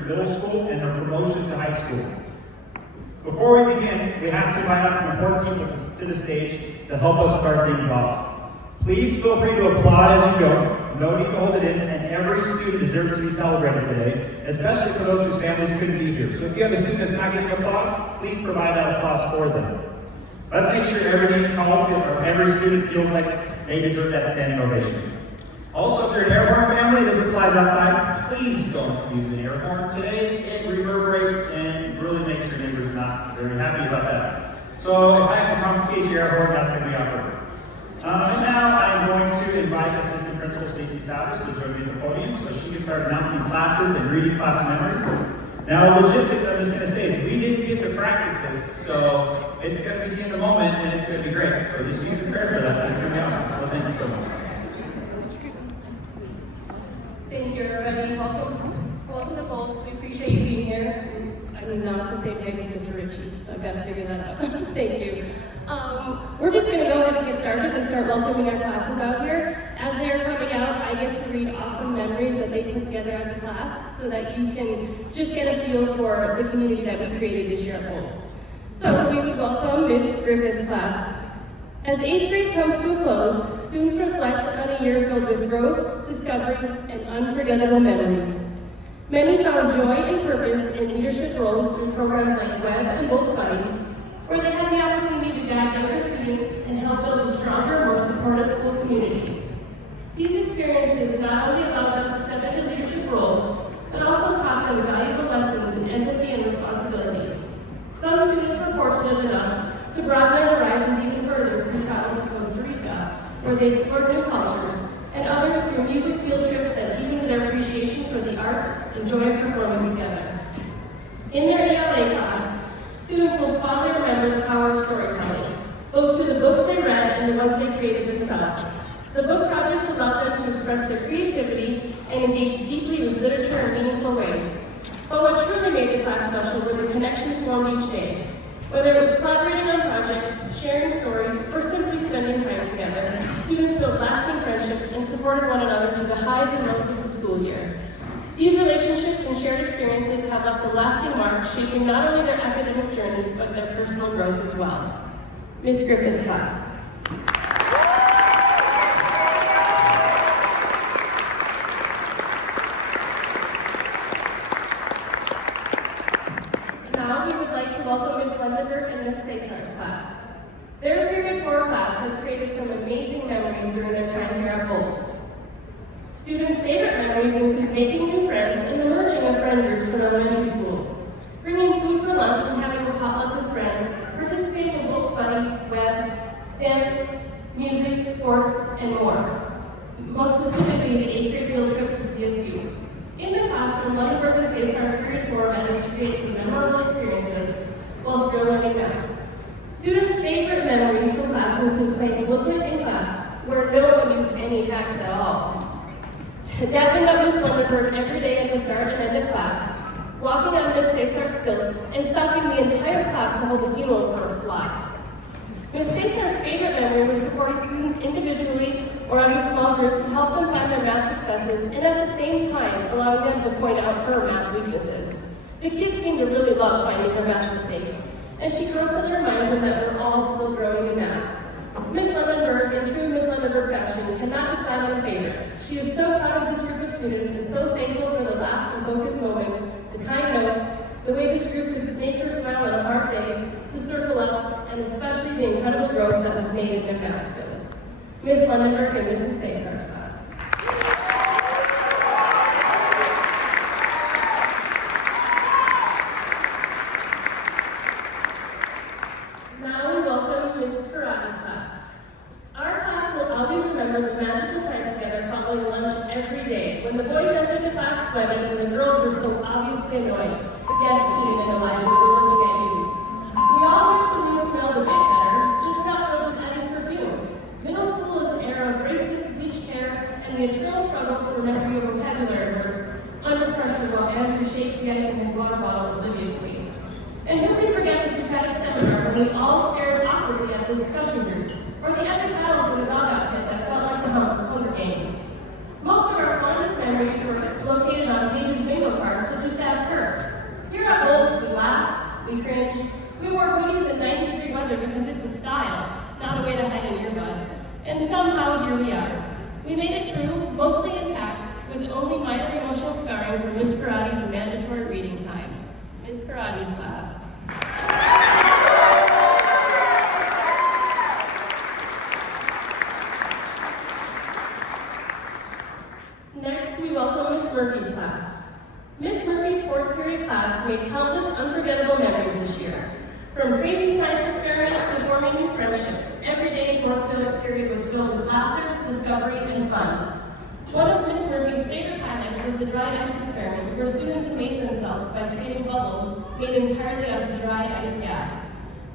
through middle school and their promotion to high school. Before we begin, we have to invite out some important people to the stage to help us start things off. Please feel free to applaud as you go. No need to hold it in, and every student deserves to be celebrated today, especially for those whose families couldn't be here. So if you have a student that's not getting applause, please provide that applause for them. Let's make sure every name calls or every student feels like they deserve that standing ovation. Also, if you're an air horn family, this applies outside. Please don't use an air horn today. It reverberates and really makes your neighbors not very happy about that. So if I have to confiscate your air horn, that's going to be awkward. And now I'm going to invite Assistant Principal Stacy Saunders to join me at the podium so she can start announcing classes and reading class memories. Now, logistics, I'm just going to say, we didn't get to practice this, so it's going to begin in a moment and it's going to be great. So just be prepared for that. It's going to be awesome. So thank you so much. Thank you, everybody. Welcome to Boltz. We appreciate you being here. I'm not the same age as Mr. Ritchie, so I've got to figure that out. Thank you. We're just going to go ahead and get started and start welcoming our classes out here. As they are coming out, I get to read awesome memories that they put together as a class so that you can just get a feel for the community that we created this year at Boltz. So we would welcome Miss Griffith's class. As 8th grade comes to a close, students reflect on a year filled with growth, discovery, and unforgettable memories. Many found joy and purpose in leadership roles through programs like Web and Boltz Buddies, where they had the opportunity to guide younger students and help build a stronger, more supportive school community. These experiences not only allowed them to step into leadership roles, but also taught them valuable lessons in empathy and responsibility. Some students were fortunate enough to broaden their horizons even further through travel to Costa Rica, where they explored new cultures, and others through music field trips that deepened their appreciation for the arts and joy of performing together. In their ELA class, students will fondly remember the power of storytelling, both through the books they read and the ones they created themselves. The book projects allowed them to express their creativity and engage deeply with literature in meaningful ways. But what truly made the class special were the connections formed each day. Whether it was collaborating on projects, sharing stories, or simply spending time together, students built lasting friendships and supported one another through the highs and lows of the school year. These relationships and shared experiences have left a lasting mark, shaping not only their academic journeys, but their personal growth as well. Ms. Griffith's class. Now we would like to welcome Ms. Lundenberg and Ms. Cesar's class. Their period 4 class has created some amazing memories during their time here at Boltz. Students' favorite memories include making new friends and the merging of friend groups from elementary schools, bringing food for lunch and having a potluck with friends, participating in Boltz Buddies, Web, dance, music, sports, and more. Most specifically, the 8th grade field trip to CSU. In the classroom, Lundenberg and Cesar's period 4 managed to create some memorable experiences while still learning math. Students' favorite memories from class include playing Woodland in class, where no one used any hacks at all. Dapping up Ms. Lundenberg every day at the start and end of class, walking on Ms. Cesar's stilts, and stopping the entire class to hold a funeral for a fly. Ms. Cesar's favorite memory was supporting students individually or as a small group to help them find their math successes and at the same time allowing them to point out her math weaknesses. The kids seem to really love finding her math mistakes, and she constantly reminds them that we're all still growing in math. Ms. Lundenberg, in true Ms. Lundenberg fashion, cannot decide on a favorite. She is so proud of this group of students and so thankful for the laughs and focused moments, the kind notes, the way this group could make her smile on a hard day, the circle ups, and especially the incredible growth that was made in their math skills. Ms. Lundenberg and Mrs. Cesar's class. Now we welcome Mrs. Ferrati's class. Our class will always remember the magical time together following lunch every day, when the boys entered the class sweaty and the girls were so obviously annoyed. Yes, Keenan and Elijah, we're looking at you. We all wish the room smelled a bit better, just not filled with Eddie's perfume. Middle school is an era of braces, bleached hair, and the eternal struggle to remember your vocabulary words under pressure while Andrew shakes the ice in his water bottle obliviously. And who can forget the Socratic seminar when we all stared awkwardly at the discussion group, or the epic battles in the dog pit that felt like the Hunger Games. Most of our fondest memories were located on Paige's bingo card, so just ask her. We wore hoodies in 90-degree weather because it's a style, not a way to hide an earbud. And somehow here we are. We made it through, mostly intact, with only minor emotional scarring from Ms. Parati's mandatory reading time. Ms. Parati's class. Next, we welcome Ms. Murphy's class. Ms. Murphy's fourth period class made countless unforgettable memories this year. From crazy science experiments to forming new friendships, every day in fourth period was filled with laughter, discovery, and fun. One of Ms. Murphy's favorite highlights was the dry ice experiments, where students amazed themselves by creating bubbles made entirely out of dry ice gas.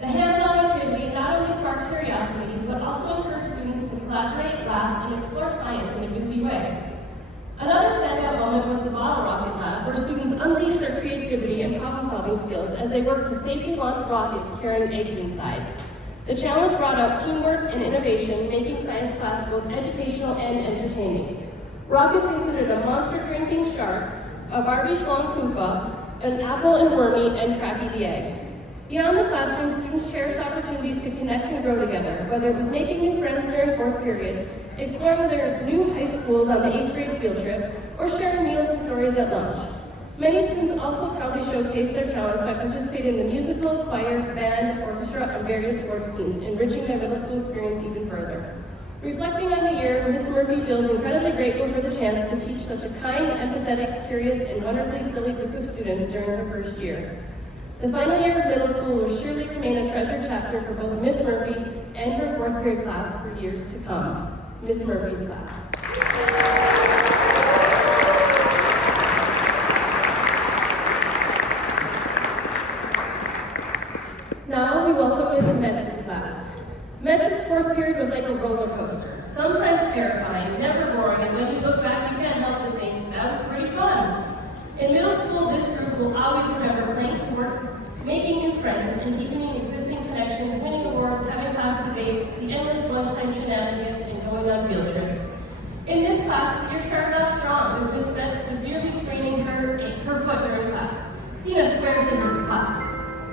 The hands-on activity not only sparked curiosity, but also encouraged students to collaborate, laugh, and explore science in a goofy way. Another standout moment was the bottle rocket lab, where students unleashed their creativity and problem-solving skills as they worked to safely launch rockets carrying eggs inside. The challenge brought out teamwork and innovation, making science class both educational and entertaining. Rockets included a monster-drinking shark, a Barbie schlong Koopa, an apple and wormy, and Cracky the egg. Beyond the classroom, students cherished opportunities to connect and grow together, whether it was making new friends during fourth period, exploring their new high schools on the 8th grade field trip, or sharing meals and stories at lunch. Many students also proudly showcased their talents by participating in the musical, choir, band, orchestra, and various sports teams, enriching their middle school experience even further. Reflecting on the year, Ms. Murphy feels incredibly grateful for the chance to teach such a kind, empathetic, curious, and wonderfully silly group of students during her first year. The final year of middle school will surely remain a treasured chapter for both Ms. Murphy and her fourth period class for years to come. Ms. Murphy's class. Now we welcome Ms. Metz's class. Metz's fourth period was like a roller coaster, sometimes terrifying, never boring, and when you look back, you can't help but think that was pretty fun. In middle school, this group will always remember playing sports, making new friends, and deepening existing connections, winning awards, having class debates, the endless lunchtime shenanigans, and going on field trips. In this class, the year started off strong, with Ms. Metz severely straining her foot during class. Cena swears into the cup.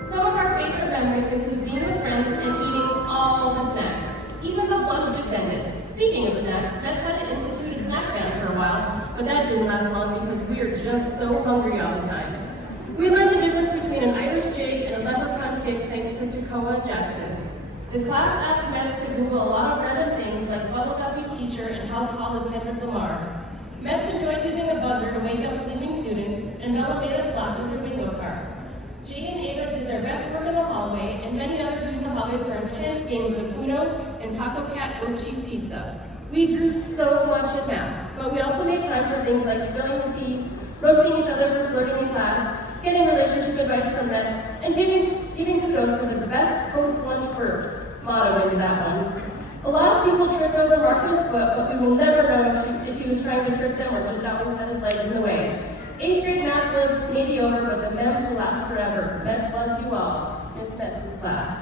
Some of our favorite memories include being with friends and eating all the snacks. Even the lunch just ended. Speaking of snacks, Metz had to institute a snack ban for a while, but that didn't last long because we are just so hungry all the time. We learned the difference between an Irish jig and a leprechaun kick thanks to Toccoa and Jackson. The class asked Metz to Google a lot of random things like Bubble Guppy's teacher and how tall is Kendrick Lamar. Metz enjoyed using a buzzer to wake up sleeping students, and Bella made us laugh with her bingo card. Jay and Ava did their best work in the hallway, and many others used the hallway for intense games of Uno and Taco Cat goat cheese pizza. We grew so much in math, but we also made time for things like spilling the tea, roasting each other for flirting in class, getting relationship advice from Metz, and giving kudos for the best post-lunch burps. Motto is that one. A lot of people tripped over Marco's foot, but we will never know if he was trying to trip them or just always had his legs in the way. 8th grade math looked mediocre, but the memes will last forever. Metz loves you all. Miss Metz's class.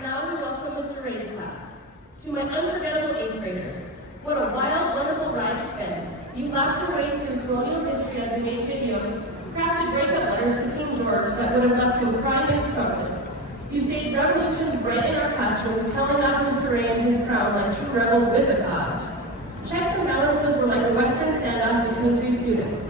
Now we welcome Mr. Ray's class. To my unforgettable 8th graders, what a wild, wonderful ride it's been. You laughed your way through colonial history as we made videos, crafted breakup letters to King George that would have left him crying his crumpets. You staged revolutions right in our classroom, telling off Mr. Ray and his crown like true rebels with a cause. Checks and balances were like a Western standoff between 3 students.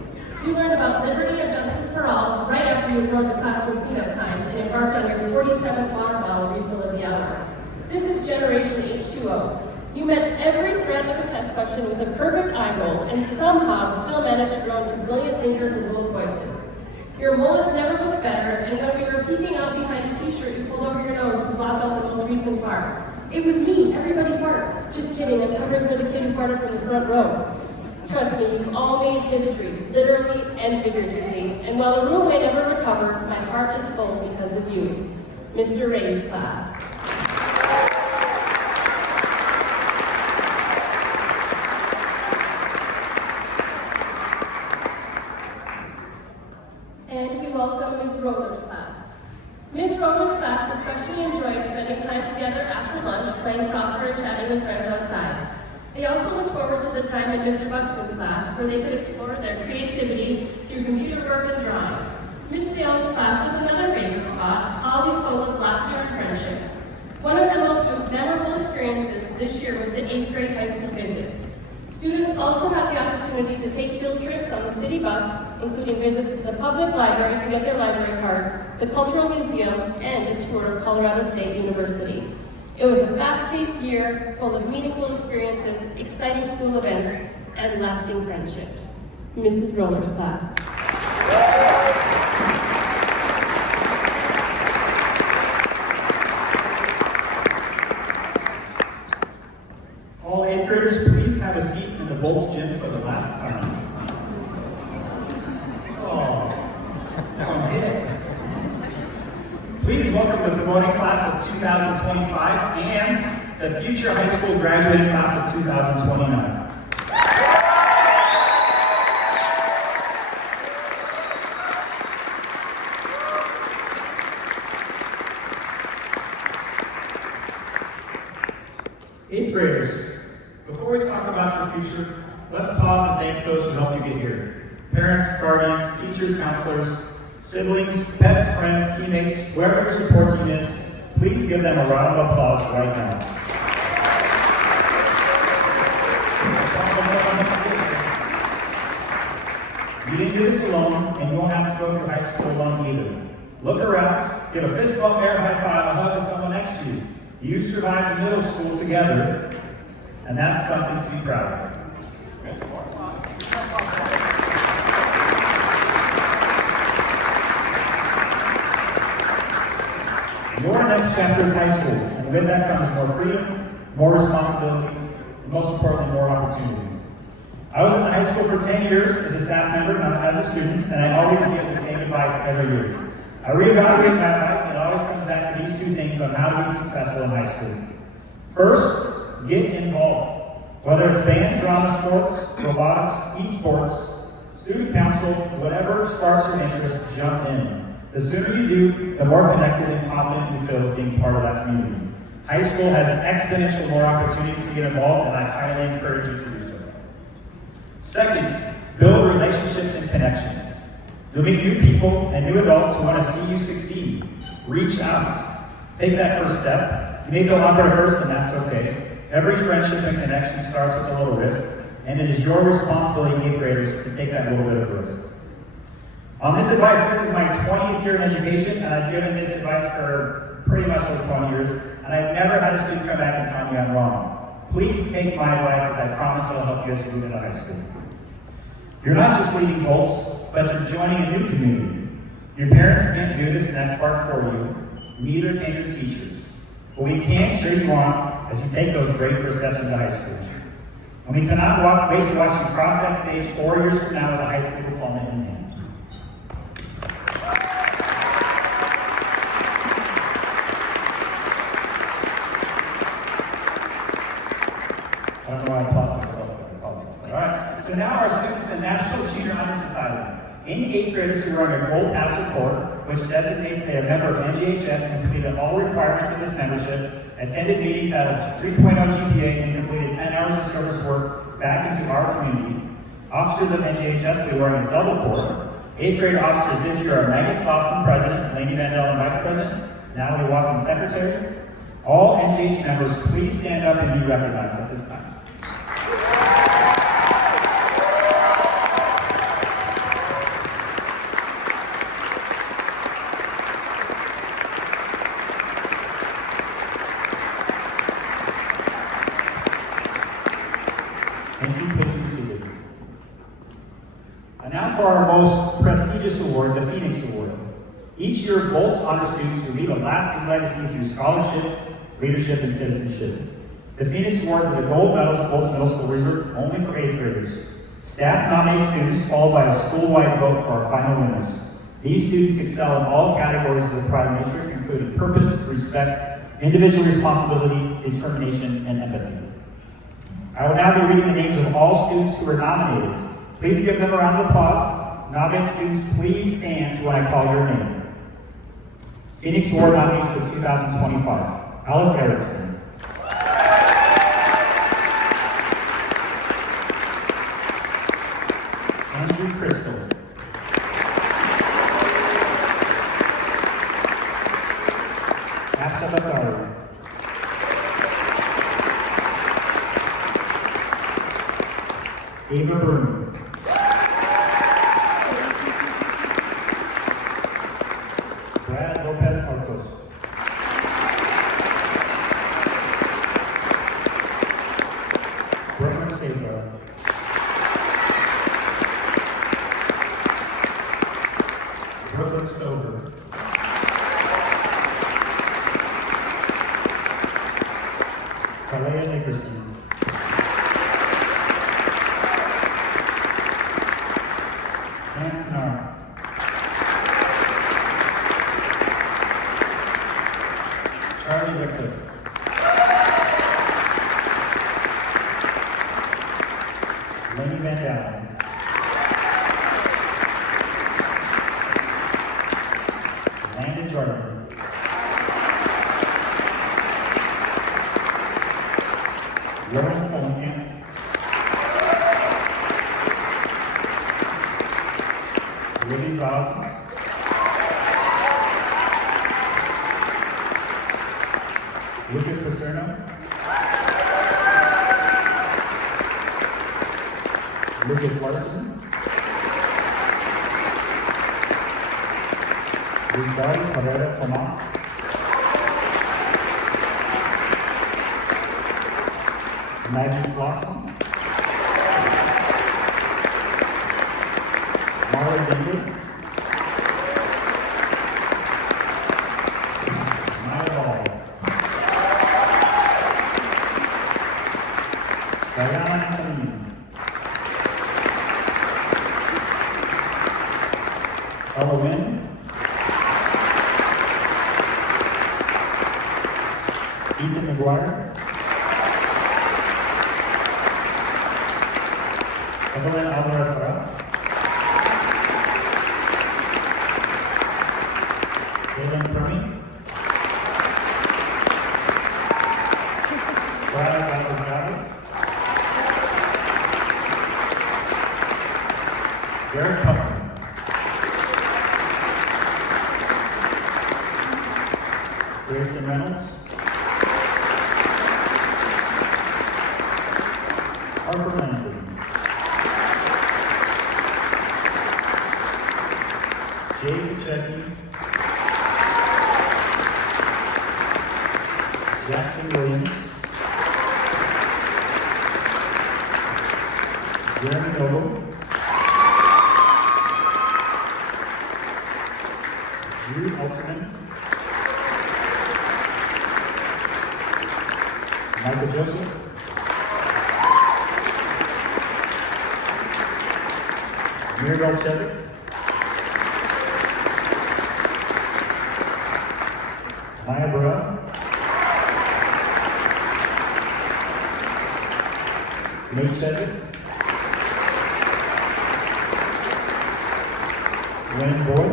You learned about liberty and justice for all right after you ignored the classroom cleanup time and embarked on your 47th water bottle refill of the hour. This is Generation H2O. You met every thread of a test question with a perfect eye roll and somehow still managed to grow into brilliant thinkers and bold voices. Your mullets never looked better, and when we were peeking out behind a t-shirt you pulled over your nose to block out the most recent fart. It was me, everybody farts. Just kidding, I'm covering for the kid who farted from the front row. Trust me, you've all made history, literally and figuratively, and while the room may never recover, my heart is full because of you. Mr. Ray's class. And we welcome Ms. Roller's class. Ms. Roller's class especially enjoyed spending time together after lunch, playing soccer and chatting with friends outside. They also look forward to the time in Mr. Buxton's class where they could explore their creativity through computer work and drawing. Miss Leon's class was another favorite spot, always full of laughter and friendship. One of the most memorable experiences this year was the 8th grade high school visits. Students also had the opportunity to take field trips on the city bus, including visits to the public library to get their library cards, the Cultural Museum, and a tour of Colorado State University. It was a fast-paced year full of meaningful experiences, exciting school events, and lasting friendships. Mrs. Roller's class. All 8th graders, please have a seat in the Boltz gym for the last time. Please welcome the promoting class of 2025 and the future high school graduating class of 2029. Eighth graders, before we talk about your future, let's pause and thank those who helped you get here. Parents, guardians, teachers, counselors, siblings, pets, friends, teammates, whoever your support team is, please give them a round of applause right now. You didn't do this alone, and you won't have to go to high school alone either. Look around, give a fist bump, air high five, a hug to someone next to you. You survived middle school together, and that's something to be proud of. Your next chapter is high school, and with that comes more freedom, more responsibility, and most importantly, more opportunity. I was in the high school for 10 years as a staff member, not as a student, and I always give the same advice every year. I reevaluate my advice, and it always comes back to these two things on how to be successful in high school. First, get involved. Whether it's band, drama, sports, robotics, esports, student council, whatever sparks your interest, jump in. The sooner you do, the more connected and confident you feel with being part of that community. High school has exponential more opportunities to get involved, and I highly encourage you to do so. Second, build relationships and connections. You'll meet new people and new adults who want to see you succeed. Reach out. Take that first step. You may feel awkward at first, and that's okay. Every friendship and connection starts with a little risk, and it is your responsibility, 8th graders, to take that little bit of risk. On this advice, this is my 20th year in education, and I've given this advice for pretty much those 20 years, and I've never had a student come back and tell me I'm wrong. Please take my advice, as I promise it'll help you as you move into high school. You're not just leaving Boltz, but you're joining a new community. Your parents can't do this next part for you, neither can your teachers. But we can cheer you on as you take those great first steps into high school. And we cannot wait to watch you cross that stage 4 years from now with a high school diploma in hand. I don't know why I paused myself, but I apologize. All right, so now our students in the National Junior Honor Society. Any 8th graders who earn a gold task report, which designates they are a member of NJHS and completed all requirements of this membership, attended meetings, had a 3.0 GPA, and completed 10 hours of service work back into our community. Officers of NJHS will be wearing a double cord. 8th grade officers this year are Megan Slauson, President, Lainey Vandell, Vice President, Natalie Watson, Secretary. All NJH members, please stand up and be recognized at this time. And now for our most prestigious award, the Phoenix Award. Each year, Boltz honors students who leave a lasting legacy through scholarship, leadership, and citizenship. The Phoenix Award for the gold medals of Boltz Middle School reserved only for 8th graders. Staff nominates students, followed by a school-wide vote for our final winners. These students excel in all categories of the Pride Matrix, including purpose, respect, individual responsibility, determination, and empathy. I will now be reading the names of all students who are nominated. Please give them a round of applause. Nominated students, please stand when I call your name. Phoenix Award nominees for 2025. Alice Erickson. Crystal. Afsa Batari. Ava Byrne. Brad Lopez Arcos. Brooklyn Cesar. Brooklyn Stover. Kalea Nickerson. Ann Knar. Charlie Wycliffe. Lenny Van Dalen. Landon Gardner. Lauren Fulton. Libby Zob. Lucas Pacerno. Lucas Larson. Luzbari Herrera Tomas. Maggie Slauson. Mara Denver. Maya Ball. Diana Antonini. Ella Wynn. Ethan McGuire. Evelyn Alvarez-Ara. Jalen Permy. Brad Galvez. Derek Pupper. Grayson Reynolds. Harper Landry. Jay Chesney. Jackson Williams. Jeremy Noble. Drew Alterman. Michael Joseph. Mirabel Chezik. Maya Burrell. Nate Chezik. Wayne Boyd.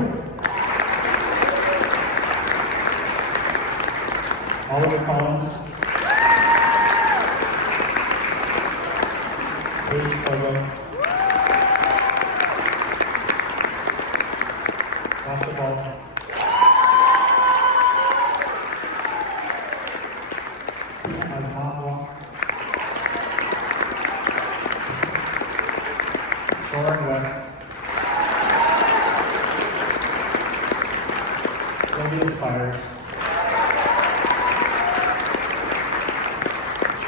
Oliver Collins. Paige Fogo. Sasha Ball. Soren West. Sylvia Spires.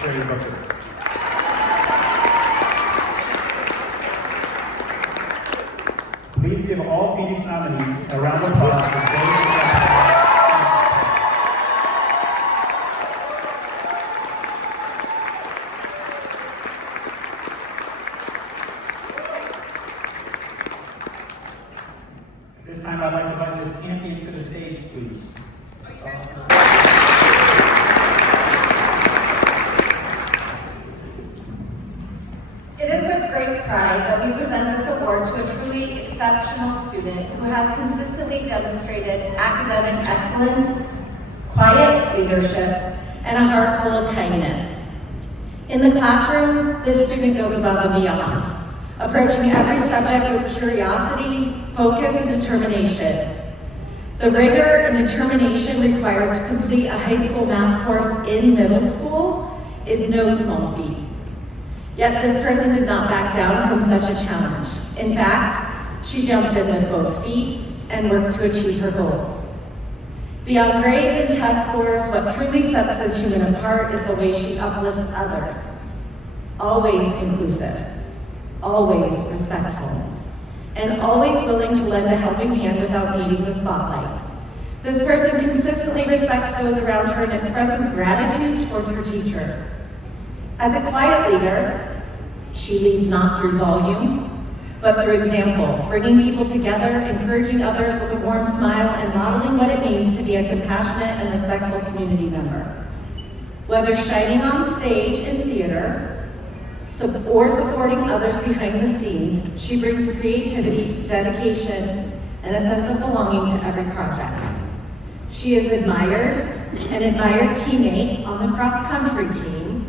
Sherry Booker. Please give all Phoenix nominees a round of applause for staying. This time I'd like to invite Ms. Campion to the stage, please. It is with great pride that we present this award to a truly exceptional student who has consistently demonstrated academic excellence, quiet leadership, and a heart full of kindness. In the classroom, this student goes above and beyond. approaching every subject with curiosity, focus, and determination. The rigor and determination required to complete a high school math course in middle school is no small feat. Yet this person did not back down from such a challenge. In fact, she jumped in with both feet and worked to achieve her goals. Beyond grades and test scores, what truly sets this human apart is the way she uplifts others. Always inclusive, always respectful, and always willing to lend a helping hand without needing the spotlight. This person consistently respects those around her and expresses gratitude towards her teachers. As a quiet leader, she leads not through volume, but through example, bringing people together, encouraging others with a warm smile, and modeling what it means to be a compassionate and respectful community member. Whether shining on stage in theater, or supporting others behind the scenes, she brings creativity, dedication, and a sense of belonging to every project. She is an admired teammate on the cross-country team,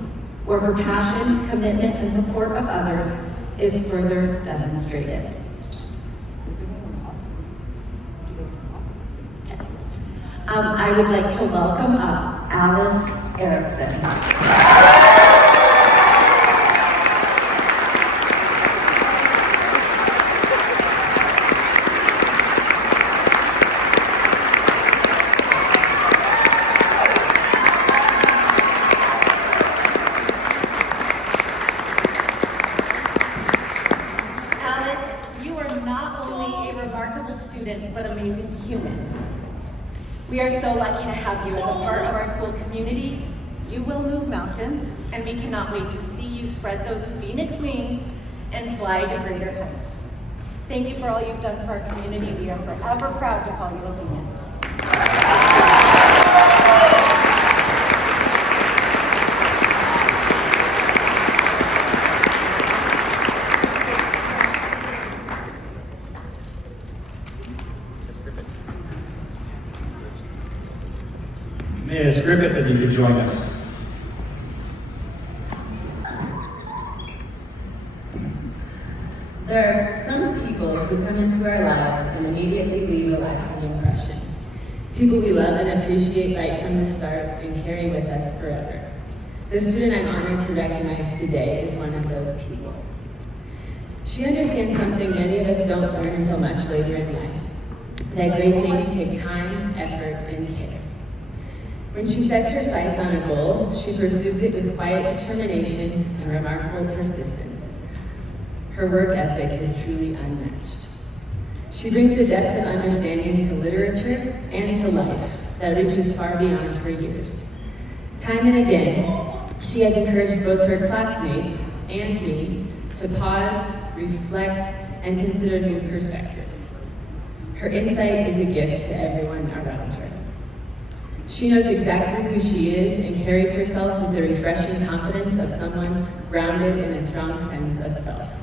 where her passion, commitment, and support of others is further demonstrated. I would like to welcome up Alice Erickson. But amazing human. We are so lucky to have you as a part of our school community. You will move mountains, and we cannot wait to see you spread those phoenix wings and fly to greater heights. Thank you for all you've done for our community. We are forever proud to call you a phoenix. Ms. Griffith, if you could join us. There are some people who come into our lives and immediately leave a lasting impression. People we love and appreciate right from the start and carry with us forever. The student I'm honored to recognize today is one of those people. She understands something many of us don't learn until much later in life, that great things take time, effort, and care. When she sets her sights on a goal, she pursues it with quiet determination and remarkable persistence. Her work ethic is truly unmatched. She brings a depth of understanding to literature and to life that reaches far beyond her years. Time and again, she has encouraged both her classmates and me to pause, reflect, and consider new perspectives. Her insight is a gift to everyone around her. She knows exactly who she is and carries herself with the refreshing confidence of someone grounded in a strong sense of self.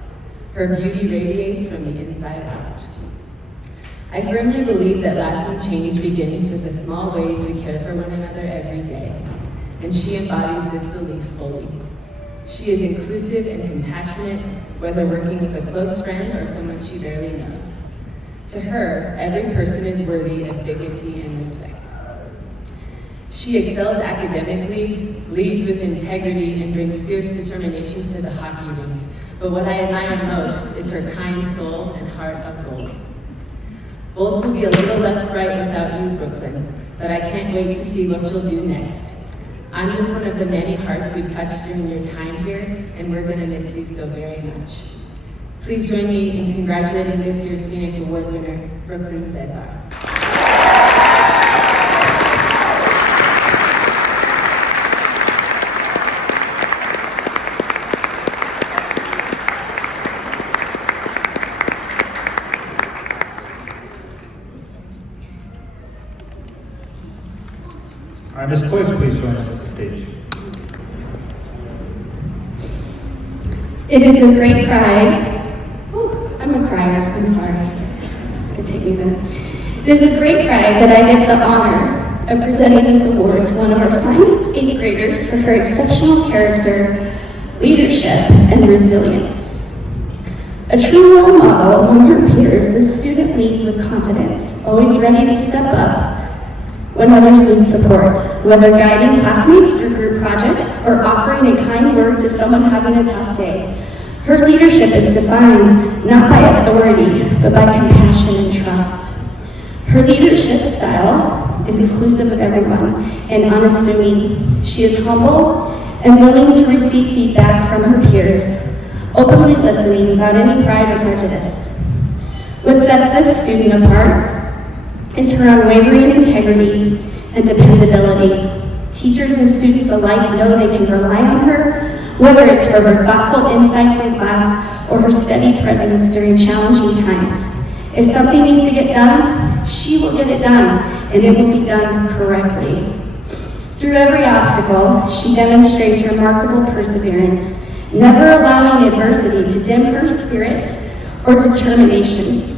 Her beauty radiates from the inside out. I firmly believe that lasting change begins with the small ways we care for one another every day, and she embodies this belief fully. She is inclusive and compassionate, whether working with a close friend or someone she barely knows. To her, every person is worthy of dignity and respect. She excels academically, leads with integrity, and brings fierce determination to the hockey rink. But what I admire most is her kind soul and heart of gold. Boltz will be a little less bright without you, Brooklyn, but I can't wait to see what you'll do next. I'm just one of the many hearts we've touched during your time here, and we're going to miss you so very much. Please join me in congratulating this year's Phoenix Award winner, Brooklyn Cesar. All right, Ms. Cloyce, please join us at the stage. It is with great pride. I'm a crier, I'm sorry. It's gonna take me a minute. It is with great pride that I get the honor of presenting this award to one of our finest 8th graders for her exceptional character, leadership, and resilience. A true role model among her peers, this student leads with confidence, always ready to step up when others need support, whether guiding classmates through group projects or offering a kind word to someone having a tough day. Her leadership is defined not by authority, but by compassion and trust. Her leadership style is inclusive of everyone and unassuming. She is humble and willing to receive feedback from her peers, openly listening without any pride or prejudice. What sets this student apart is her unwavering integrity and dependability. Teachers and students alike know they can rely on her, whether it's for her thoughtful insights in class or her steady presence during challenging times. If something needs to get done, she will get it done, and it will be done correctly. Through every obstacle, she demonstrates remarkable perseverance, never allowing adversity to dim her spirit or determination.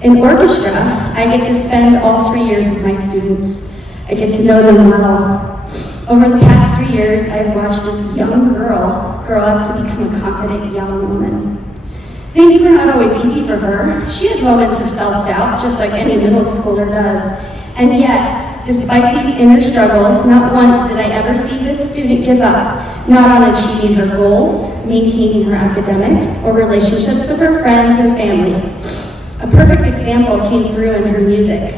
In orchestra, I get to spend all 3 years with my students. I get to know them well. Over the past 3 years, I've watched this young girl grow up to become a confident young woman. Things were not always easy for her. She had moments of self-doubt, just like any middle schooler does. And yet, despite these inner struggles, not once did I ever see this student give up, not on achieving her goals, maintaining her academics, or relationships with her friends and family. A perfect example came through in her music.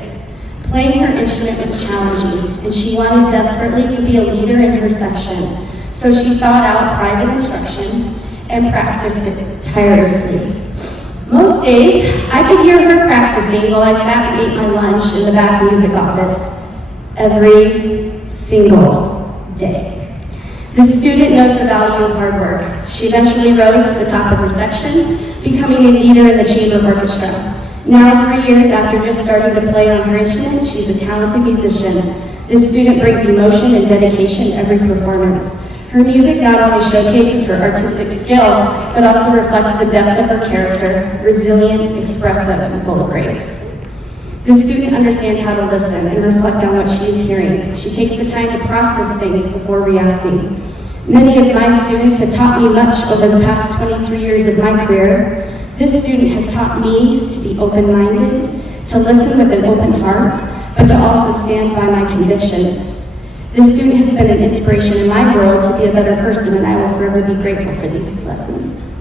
Playing her instrument was challenging, and she wanted desperately to be a leader in her section. So she sought out private instruction and practiced it tirelessly. Most days, I could hear her practicing while I sat and ate my lunch in the back music office. Every single day. The student knows the value of hard work. She eventually rose to the top of her section, becoming a leader in the chamber orchestra. Now, 3 years after just starting to play on her instrument, she's a talented musician. This student brings emotion and dedication to every performance. Her music not only showcases her artistic skill, but also reflects the depth of her character, resilient, expressive, and full of grace. The student understands how to listen and reflect on what she is hearing. She takes the time to process things before reacting. Many of my students have taught me much over the past 23 years of my career. This student has taught me to be open-minded, to listen with an open heart, but to also stand by my convictions. This student has been an inspiration in my world to be a better person, and I will forever be grateful for these lessons.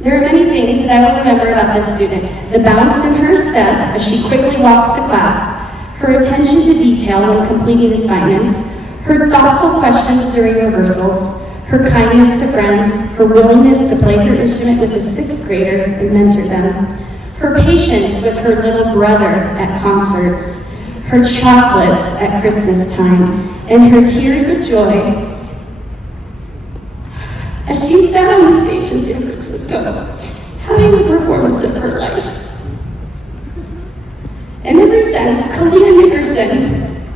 There are many things that I will remember about this student. The bounce in her step as she quickly walks to class, her attention to detail when completing assignments, her thoughtful questions during rehearsals, her kindness to friends, her willingness to play her instrument with a 6th grader and mentor them, her patience with her little brother at concerts, her chocolates at Christmas time, and her tears of joy as she sat on the stage in San Francisco, having the performance of her life. In every sense, Kalia Nickerson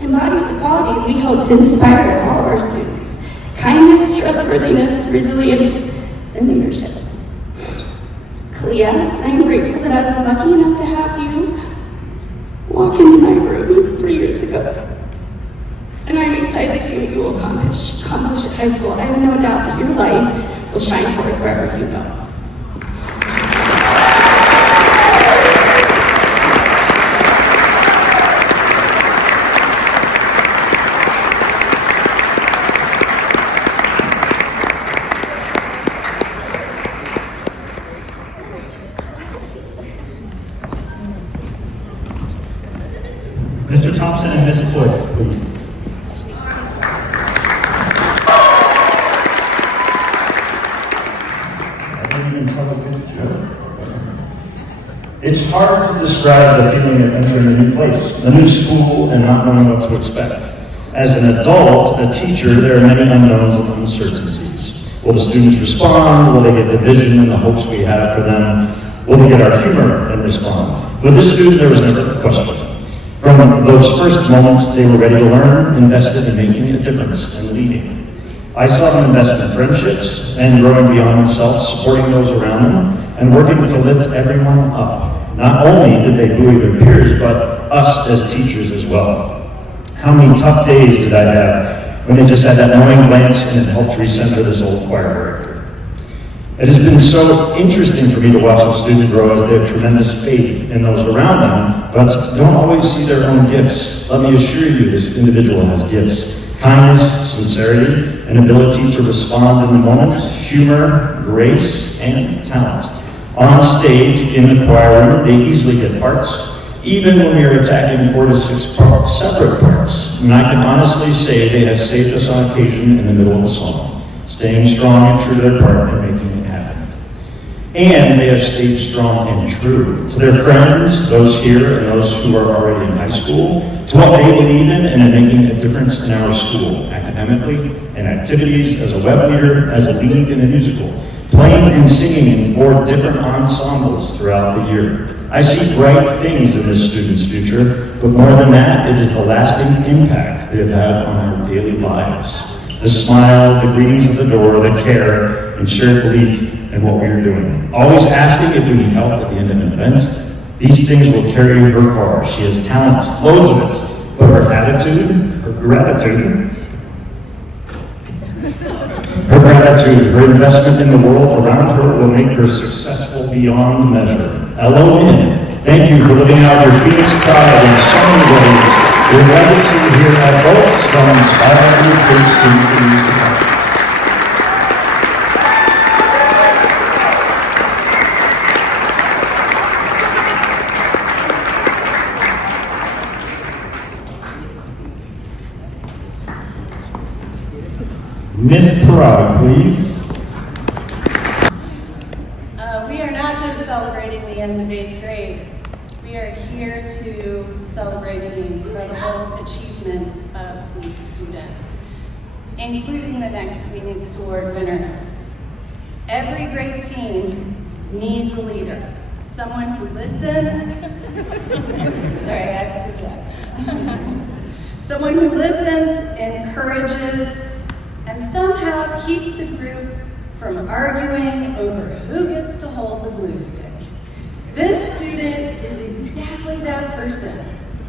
embodies the qualities we hope to inspire all of our students: kindness, trustworthiness, resilience, and leadership. Kalia, I am grateful that I was lucky enough to have you walk into my room 3 years ago. And I'm excited to see what you will accomplish at high school. I have no doubt that your light will shine forth wherever you go. Mr. Thompson and Ms. Cloyce, please. It's hard to describe the feeling of entering a new place, a new school, and not knowing what to expect. As an adult, a teacher, there are many unknowns and uncertainties. Will the students respond? Will they get the vision and the hopes we have for them? Will they get our humor and respond? With this student, there was never a question. From those first moments, they were ready to learn, invested in making a difference and leading. I saw them invest in friendships and growing beyond themselves, supporting those around them, and working to lift everyone up. Not only did they buoy their peers, but us as teachers as well. How many tough days did I have when they just had that knowing glance and it helped recenter this old choir director. It has been so interesting for me to watch the students grow as they have tremendous faith in those around them, but don't always see their own gifts. Let me assure you, this individual has gifts: kindness, sincerity, an ability to respond in the moment, humor, grace, and talent. On stage, in the choir room, they easily get parts, even when we are attacking 4 to 6 separate parts. And I can honestly say they have saved us on occasion in the middle of the song, staying strong and true to their part and making it happen. And they have stayed strong and true to their friends, those here and those who are already in high school, to what they believe in and in making a difference in our school, academically, in activities, as a web leader, as a lead in a musical, playing and singing in 4 different ensembles throughout the year. I see bright things in this student's future, but more than that, it is the lasting impact they have had on our daily lives. The smile, the greetings at the door, the care, and shared belief in what we are doing. Always asking if we need help at the end of an event. These things will carry her far. She has talent, loads of it, but her attitude, her gratitude, her investment in the world around her will make her successful beyond measure. LON, thank you for living out your Phoenix pride in so many ways. Your legacy here at Boltz will inspire your kids to continue to come. Miss Parada, please. We are not just celebrating the end of 8th grade. We are here to celebrate the incredible achievements of these students, including the next Phoenix Award winner. Every great team needs a leader, someone who listens. Sorry, I project. Someone who listens, encourages, and somehow keeps the group from arguing over who gets to hold the glue stick. This student is exactly that person,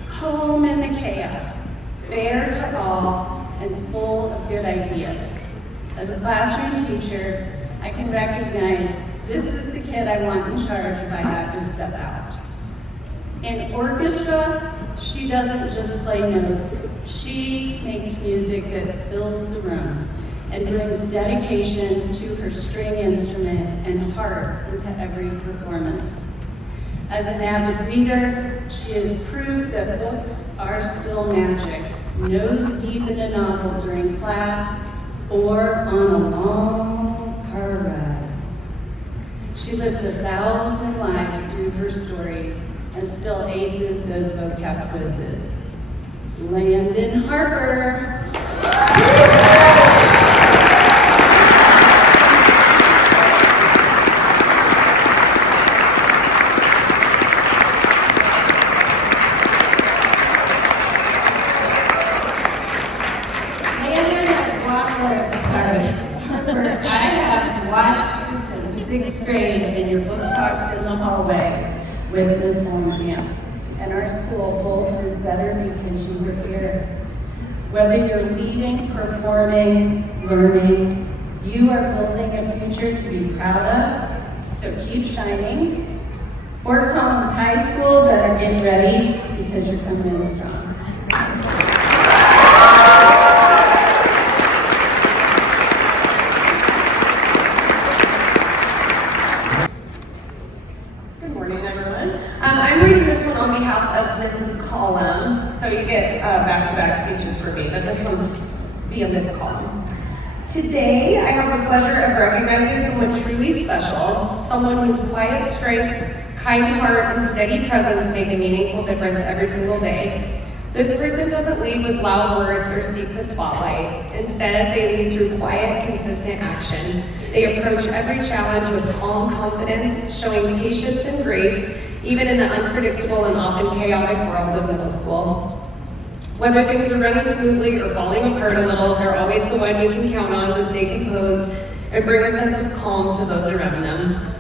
calm in the chaos, fair to all, and full of good ideas. As a classroom teacher, I can recognize this is the kid I want in charge if I have to step out. In orchestra, she doesn't just play notes. She makes music that fills the room and brings dedication to her string instrument and heart into every performance. As an avid reader, she is proof that books are still magic, nose deep in a novel during class or on a long car ride. She lives 1,000 lives through her stories and still aces those vocab quizzes. Landon Harper. I have watched you since 6th grade in your book talks in the hallway with Ms. Holmkamp. And our school, Boltz, is better because you were here. Whether you're leading, performing, learning, you are building a future to be proud of, so keep shining. Fort Collins High School better get ready because you're coming in strong. Good morning, everyone. I'm reading this one on behalf of Mrs. Collum, so you get back-to-back speeches for me, but this one's via Miss Collum. Today, I have the pleasure of recognizing someone truly special, someone whose quiet strength, kind heart, and steady presence make a meaningful difference every single day. This person doesn't lead with loud words or seek the spotlight. Instead, they lead through quiet, consistent action. They approach every challenge with calm confidence, showing patience and grace, even in the unpredictable and often chaotic world of middle school. Whether things are running smoothly or falling apart a little, they're always the one you can count on to stay composed and bring a sense of calm to those around them.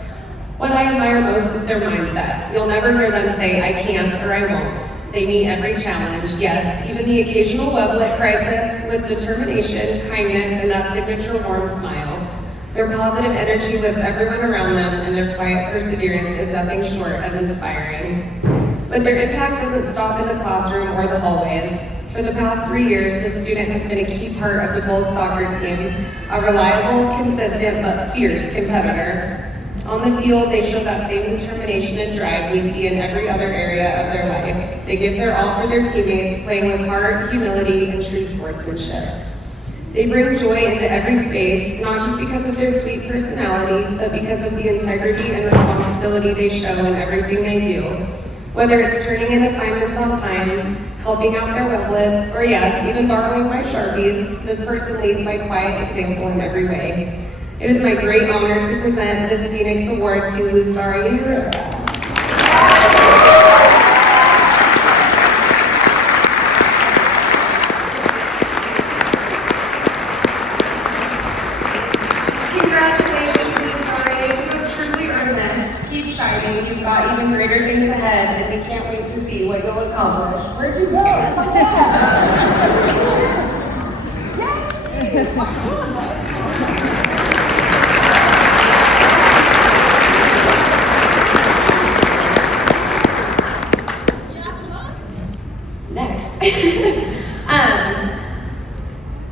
What I admire most is their mindset. You'll never hear them say, I can't or I won't. They meet every challenge, yes, even the occasional weblet crisis with determination, kindness, and that signature warm smile. Their positive energy lifts everyone around them, and their quiet perseverance is nothing short of inspiring. But their impact doesn't stop in the classroom or the hallways. For the past 3 years, this student has been a key part of the Boltz soccer team, a reliable, consistent, but fierce competitor. On the field, they show that same determination and drive we see in every other area of their life. They give their all for their teammates, playing with heart, humility, and true sportsmanship. They bring joy into every space, not just because of their sweet personality, but because of the integrity and responsibility they show in everything they do. Whether it's turning in assignments on time, helping out their Weblets, or yes, even borrowing my Sharpies, this person leads by quiet example in every way. It is my great honor to present this Phoenix Award to Lusari Herrera. Congratulations, Lusari. You have truly earned this. Keep shining. You've got even greater things ahead, and we can't wait to see what you'll accomplish. Where'd you go? Next.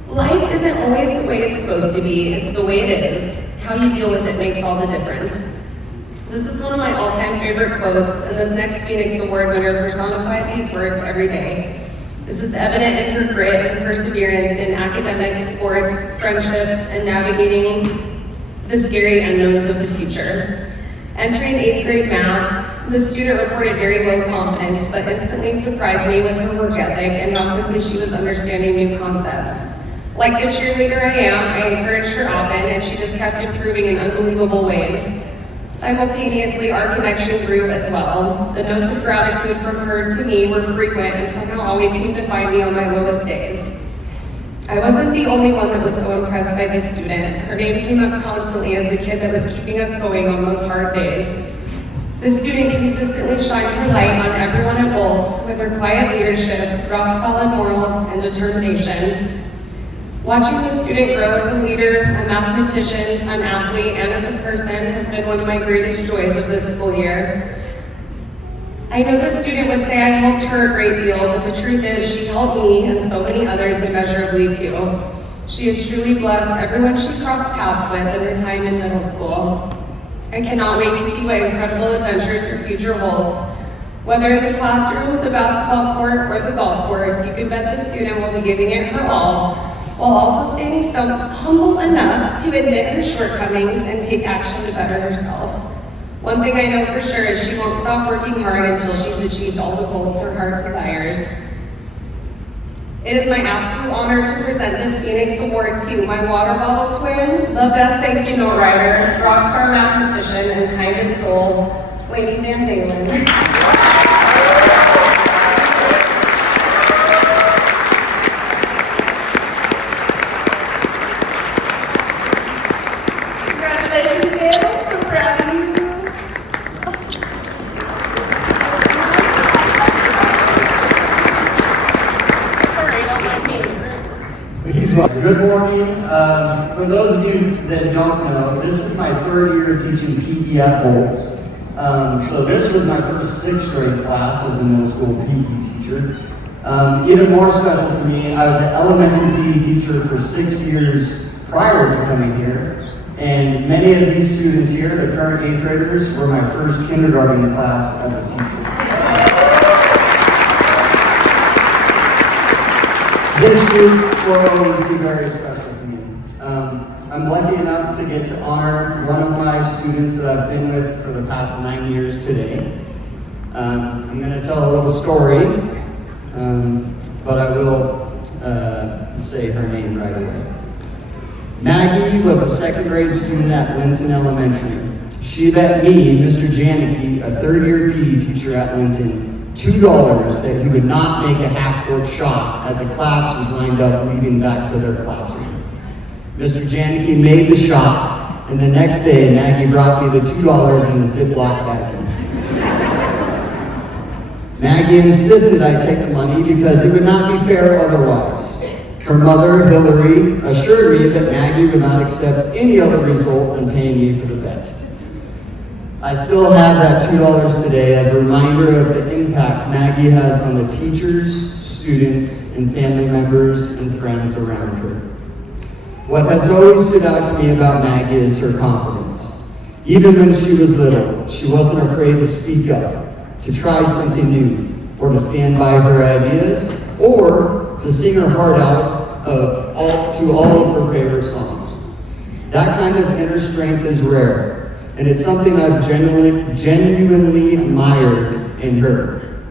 Life isn't always the way it's supposed to be, it's the way it is. How you deal with it makes all the difference. This is one of my all-time favorite quotes, and this next Phoenix Award winner personifies these words every day. This is evident in her grit and perseverance in academics, sports, friendships, and navigating the scary unknowns of the future. Entering 8th grade math, the student reported very low confidence, but instantly surprised me with her work ethic and how quickly she was understanding new concepts. Like the cheerleader I am, I encouraged her often, and she just kept improving in unbelievable ways. Simultaneously, our connection grew as well. The notes of gratitude from her to me were frequent and somehow always seemed to find me on my lowest days. I wasn't the only one that was so impressed by this student. Her name came up constantly as the kid that was keeping us going on those hard days. This student consistently shined her light on everyone at Boltz with her quiet leadership, rock-solid morals, and determination. Watching this student grow as a leader, a mathematician, an athlete, and as a person has been one of my greatest joys of this school year. I know the student would say I helped her a great deal, but the truth is she helped me and so many others immeasurably too. She has truly blessed everyone she crossed paths with in her time in middle school. I cannot wait to see what incredible adventures her future holds. Whether in the classroom, the basketball court, or the golf course, you can bet the student will be giving it her all, while also staying humble enough to admit her shortcomings and take action to better herself. One thing I know for sure is she won't stop working hard until she's achieved all the goals her heart desires. It is my absolute honor to present this Phoenix Award to my water bottle twin, the best thank you note writer, rockstar mathematician, and kindest soul, Lady Van Dalen. Good morning. For those of you that don't know, this is my 3rd year teaching PE at Boltz. So this was my first 6th grade class as a middle school PE teacher. Even more special to me, I was an elementary PE teacher for 6 years prior to coming here. And many of these students here, the current 8th graders, were my first kindergarten class as a teacher. This group will always be very special to me. I'm lucky enough to get to honor one of my students that I've been with for the past 9 years today. I'm going to tell a little story, but I will say her name right away. Maggie was a 2nd grade student at Linton Elementary. She bet me, Mr. Janicki, a 3rd year PE teacher at Linton, $2 that he would not make a half-court shot as the class was lined up leaving back to their classroom. Mr. Janicki made the shot, and the next day Maggie brought me the $2 in the Ziploc bag. Maggie insisted I take the money because it would not be fair otherwise. Her mother, Hillary, assured me that Maggie would not accept any other result than paying me for the bet. I still have that $2 today as a reminder of the impact Maggie has on the teachers, students, and family members and friends around her. What has always stood out to me about Maggie is her confidence. Even when she was little, she wasn't afraid to speak up, to try something new, or to stand by her ideas, or to sing her heart out to all of her favorite songs. That kind of inner strength is rare, and it's something I've genuinely admired in her.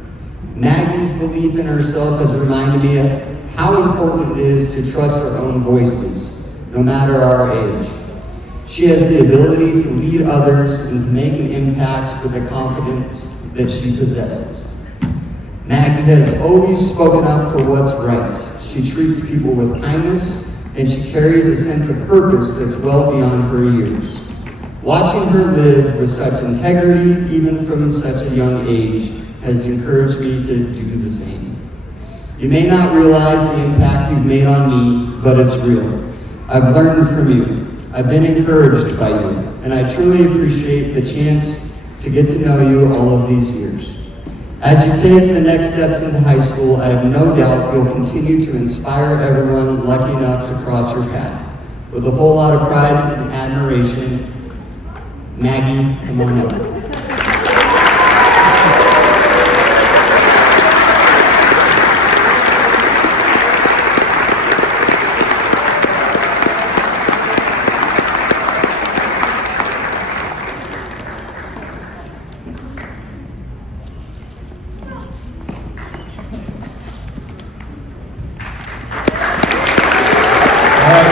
Maggie's belief in herself has reminded me of how important it is to trust our own voices, no matter our age. She has the ability to lead others and to make an impact with the confidence that she possesses. Maggie has always spoken up for what's right. She treats people with kindness, and she carries a sense of purpose that's well beyond her years. Watching her live with such integrity, even from such a young age, has encouraged me to do the same. You may not realize the impact you've made on me, but it's real. I've learned from you. I've been encouraged by you, and I truly appreciate the chance to get to know you all of these years. As you take the next steps into high school, I have no doubt you'll continue to inspire everyone lucky enough to cross your path. With a whole lot of pride and admiration, Maggie, come on up.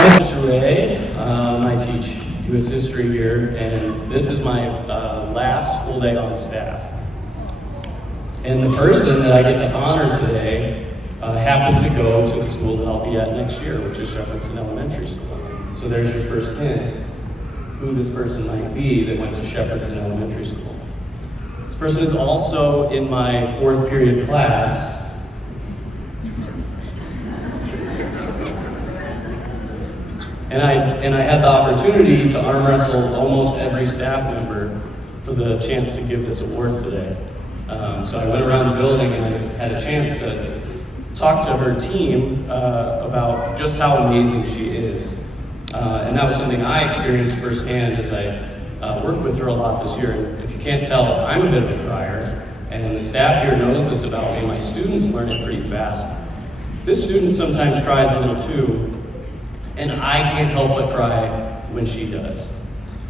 Mr. Ray, I teach U.S. history here, and this is my last full day on staff. And the person that I get to honor today happened to go to the school that I'll be at next year, which is Shepherdson Elementary School. So there's your first hint who this person might be that went to Shepherdson Elementary School. This person is also in my 4th period class. And I had the opportunity to arm wrestle almost every staff member for the chance to give this award today. So I went around the building and I had a chance to talk to her team about just how amazing she is. And that was something I experienced firsthand as I worked with her a lot this year. And if you can't tell, I'm a bit of a crier, and the staff here knows this about me. My students learn it pretty fast. This student sometimes cries a little too, and I can't help but cry when she does.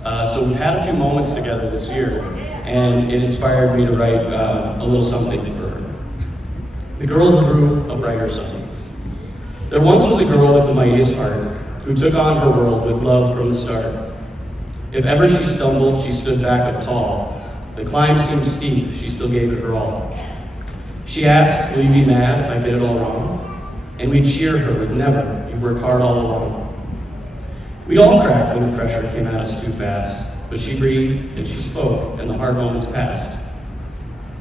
So we've had a few moments together this year, and it inspired me to write a little something for her. The girl who grew a brighter sun. There once was a girl with the mightiest heart, who took on her world with love from the start. If ever she stumbled, she stood back up tall. The climb seemed steep, she still gave it her all. She asked, will you be mad if I get it all wrong? And we'd cheer her with never, you've worked hard all along. We'd all crack when the pressure came at us too fast, but she breathed and she spoke and the hard moments passed.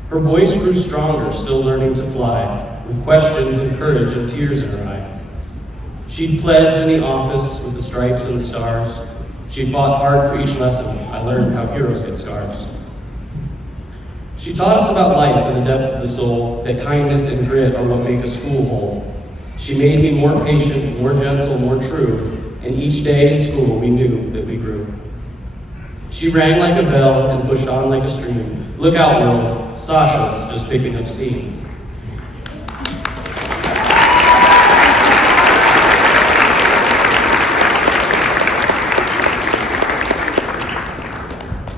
Her voice grew stronger, still learning to fly, with questions and courage and tears in her eye. She'd pledge in the office with the stripes and the stars. She fought hard for each lesson. I learned how heroes get scars. She taught us about life and the depth of the soul, that kindness and grit are what make a school whole. She made me more patient, more gentle, more true, and each day in school we knew that we grew. She rang like a bell and pushed on like a stream. Look out, world, Sasha's just picking up steam.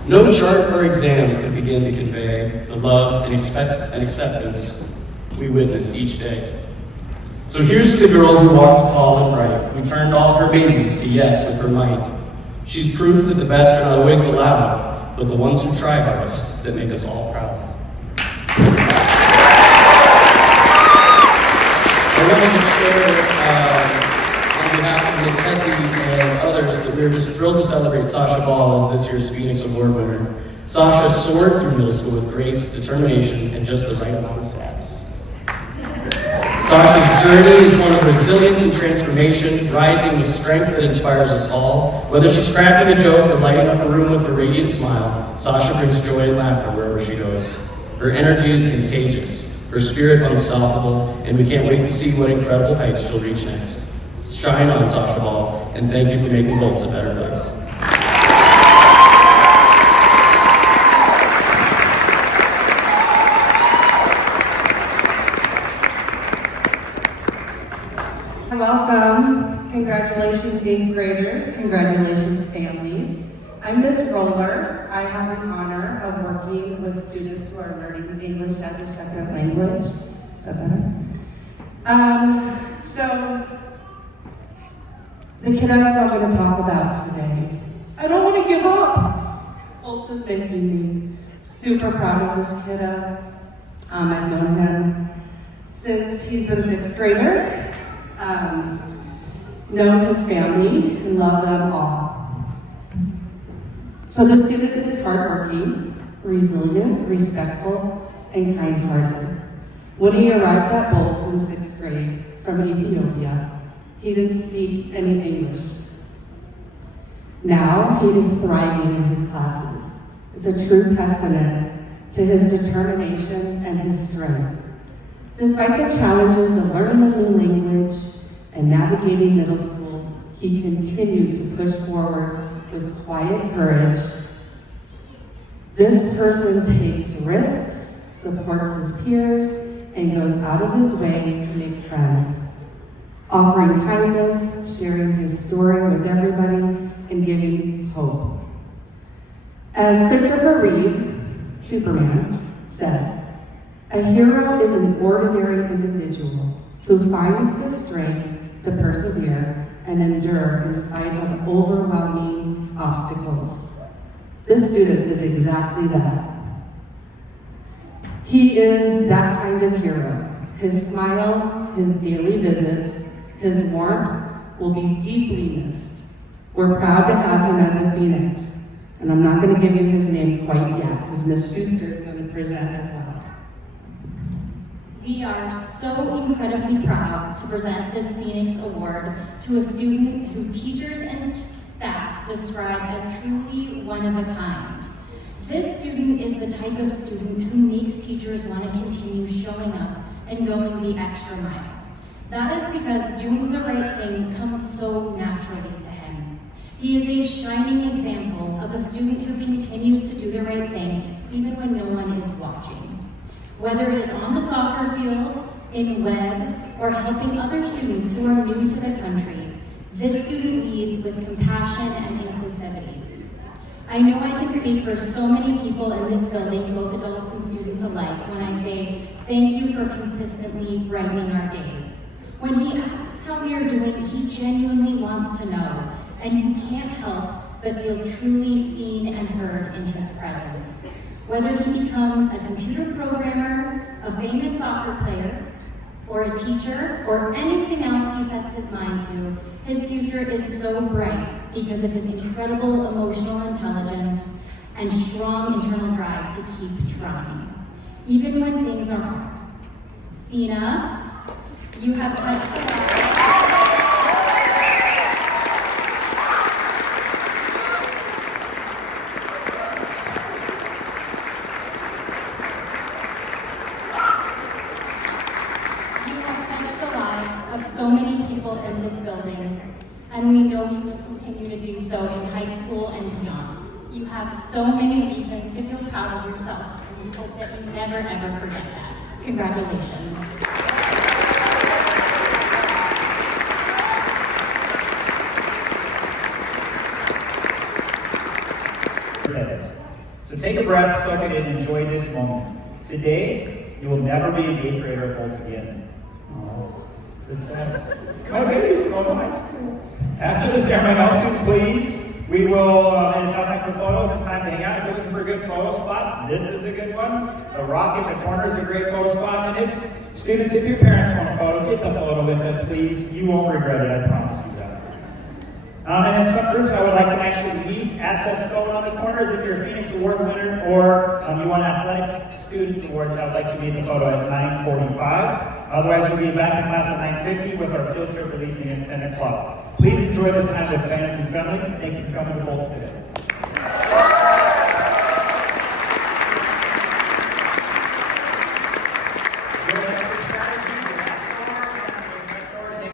No chart or exam could begin to convey the love and acceptance we witnessed each day. So here's to the girl who walked tall and bright, who turned all her babies to yes with her might. She's proof that the best are not always the loud, but the ones who try hardest that make us all proud. I wanted to share on behalf of Ms. Hesse and others that we're just thrilled to celebrate Sasha Ball as this year's Phoenix Award winner. Sasha soared through middle school with grace, determination, and just the right amount of sass. Sasha's journey is one of resilience and transformation, rising with strength that inspires us all. Whether she's cracking a joke or lighting up a room with a radiant smile, Sasha brings joy and laughter wherever she goes. Her energy is contagious, her spirit unstoppable, and we can't wait to see what incredible heights she'll reach next. Shine on, Sasha Ball, and thank you for making Boltz a better place. Welcome. Congratulations, 8th graders. Congratulations, families. I'm Miss Roller. I have the honor of working with students who are learning English as a second language. Is that better? So, the kiddo I'm going to talk about today, I don't want to give up. Boltz is making me super proud of this kiddo. I've known him since he's been a 6th grader. Known his family and love them all. So the student is hardworking, resilient, respectful, and kind-hearted. When he arrived at Boltz in 6th grade from Ethiopia, he didn't speak any English. Now he is thriving in his classes. It's a true testament to his determination and his strength. Despite the challenges of learning a new language and navigating middle school, he continued to push forward with quiet courage. This person takes risks, supports his peers, and goes out of his way to make friends, offering kindness, sharing his story with everybody, and giving hope. As Christopher Reeve, Superman, said, "A hero is an ordinary individual who finds the strength to persevere and endure in spite of overwhelming obstacles." This student is exactly that. He is that kind of hero. His smile, his daily visits, his warmth will be deeply missed. We're proud to have him as a Phoenix, and I'm not going to give you his name quite yet, because Ms. Schuster is going to present as well. We are so incredibly proud to present this Phoenix Award to a student who teachers and staff describe as truly one of a kind. This student is the type of student who makes teachers want to continue showing up and going the extra mile. That is because doing the right thing comes so naturally to him. He is a shining example of a student who continues to do the right thing even when no one is watching. Whether it is on the soccer field, in web, or helping other students who are new to the country, this student leads with compassion and inclusivity. I know I can speak for so many people in this building, both adults and students alike, when I say thank you for consistently brightening our days. When he asks how we are doing, he genuinely wants to know, and you can't help but feel truly seen and heard in his presence. Whether he becomes a computer programmer, a famous soccer player, or a teacher, or anything else he sets his mind to, his future is so bright because of his incredible emotional intelligence and strong internal drive to keep trying, even when things are hard. Sina, you have touched the lives. So many people in this building, and we know you will continue to do so in high school and beyond. You have so many reasons to feel proud of yourself, and we hope that you never ever forget that. Congratulations. So take a breath, soak it in, enjoy this moment. Today, you will never be an 8th grader at Boltz again. It's sad. My baby's going to high school. After the ceremony, all students, please. We will, it's now time for photos and time to hang out. If you're looking for good photo spots, this is a good one. The rock in the corner is a great photo spot. And if, students, if your parents want a photo, get the photo with it, please. You won't regret it, I promise you that. And in some groups, I would like to actually meet at the stone on the corners if you're a Phoenix Award winner or you want athletics Student Award, I would like you to be in the photo at 9:45. Otherwise, we'll be back in class at 9:50 with our field trip releasing at 10 o'clock. Please enjoy this time with family and family. Thank you for coming to Boltz today.